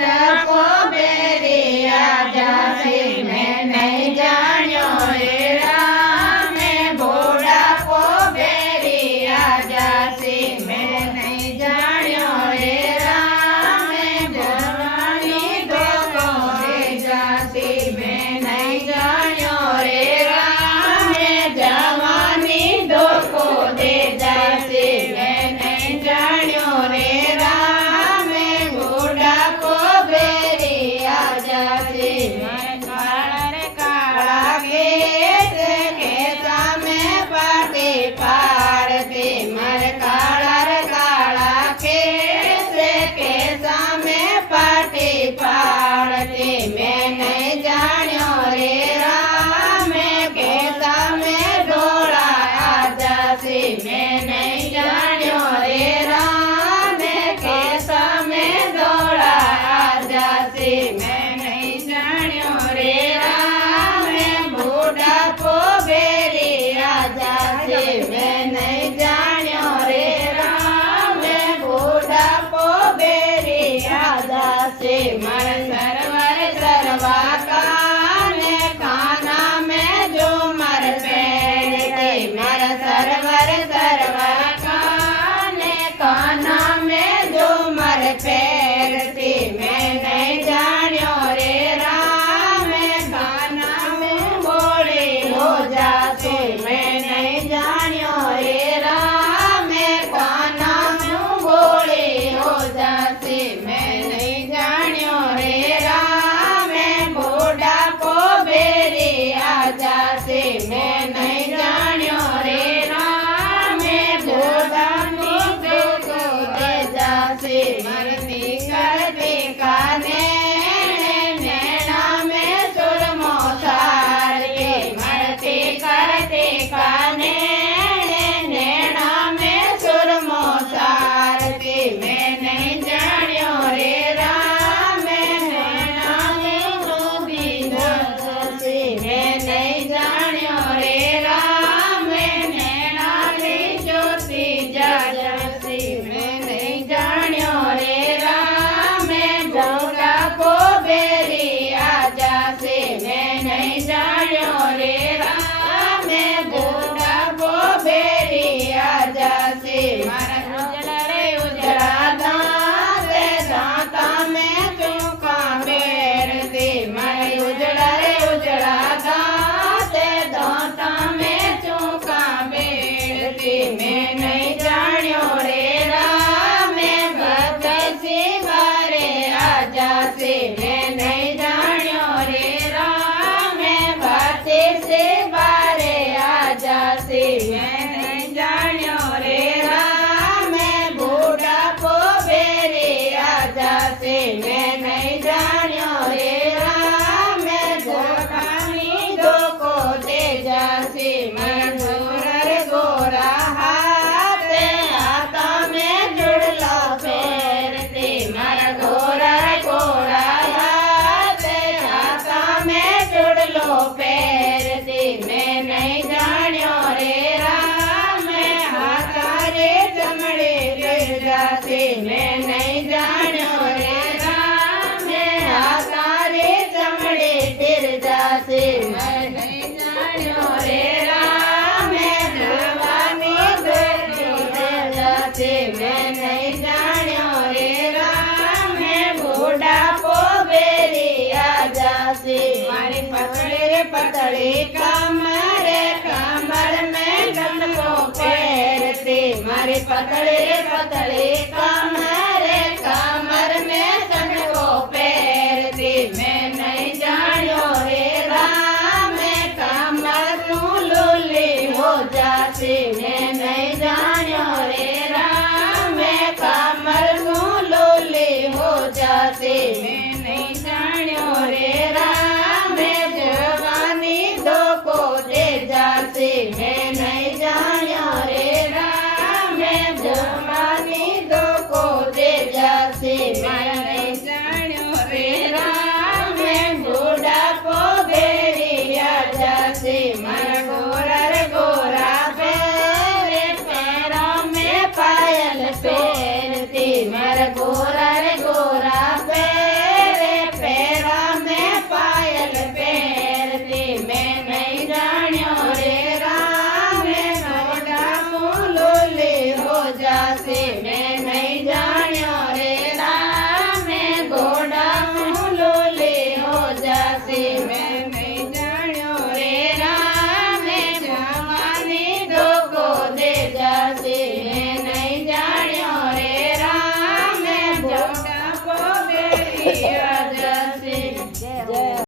બુઢકો બેરી આજાસી મેં નહીં જાણ્યો રે રામે બુઢકો બેરી આજાસી મેં નહીં જાણ્યો રે રામે જવાની ધોકો દે જાસી મેં નહીં જાણ્યો રે રામે જવાની ધોકો દે જાસી મેં નહીં જાણ્યો રે રામે બુઢકો બેરી આજાસી મેં કાળા રે કાળા કે સામે પાટી પાડતી મારે કાળા રે કાળા કે સામે પાટી પાડતી મેં નહીં જાણ્યો રે રામે કે સામે ધોળા આજાસી મેં નહીં જાણ્યો રે રામે કે સામે ધોળા આજાસી મેં નહીં જાણ્યો રે રામે બુઢકો બેરી આજાસી મેં નહીં જાણ્યો રે રામે બુઢકો બેરી આજાસી મારે સરવા કાને કાના મેં ઝુમર પહેરતી મારા સરવા કાને કાના મેં ઝુમર પહેરતી મેં નહીં જાણ્યો રે રામે કાના મેં બોળી હો જાસી મેં નહીં જાણ્યો રે રામે કાના મેં બોળી હો જાસી મેં નહીં જાણ્યો રે રામે બુઢકો બેરી આજાસી મેં નહીં જાણ્યો રે રામે બુઢાની ધોકો દે જાસી મરતી કરતી કાને નેણા મેં સુરમો સારતી મરતી કરતી કાને નેણા મેં સુરમો સારતી મેં નહીં જાણ્યો રે રામે નેણા મેં ડૂબી જાસી મેં નહીં જાણ્યો રે રામે નેણા મેં જ્યોતિ જાસી મેં નહીં જાણ્યો રે રામે બુઢકો બેરી આજાસી મેં નહીં જાણ્યો રે રામે બુઢકો બેરી આજાસી મારા ઉજળા દાંતા મેં ચૂકા બેરતી મારી ઉજળા દાંતા મેં ચૂકા બેરતી મેં નહીં જાણ્યો રે રામે ભગસી બારે આજાસી મેં નહીં જાણ્યો રે રામે ભગસી બારે આજાસી મેં નહીં જાણ્યો રે રામે બુઢકો બેરી આજાસી મેં નહીં જાણ્યો રે રામે ધોકાની ધોકો દે જાસી મેં ગોરા હાથે હાથા મેં જુડલો પહેરતી મારા ગોરા હાથે હાથા મેં જુડલો પહેરતી મેં નહીં જાણ્યો રે રામે હાથા રે ચમડી તીર જાસી મેં નહીં જાણ્યો રે રામે હાથા રે ચમડી તીર જાસી મેં નહીં જાણ્યો રે રામે ધોવાની ધોતી દે જાસી મેં નહીં જાણ્યો રે રામે બુઢકો બેરી આજાસી મારી પતળી કમર મેં ડંકો પહેરતી મારી પતળી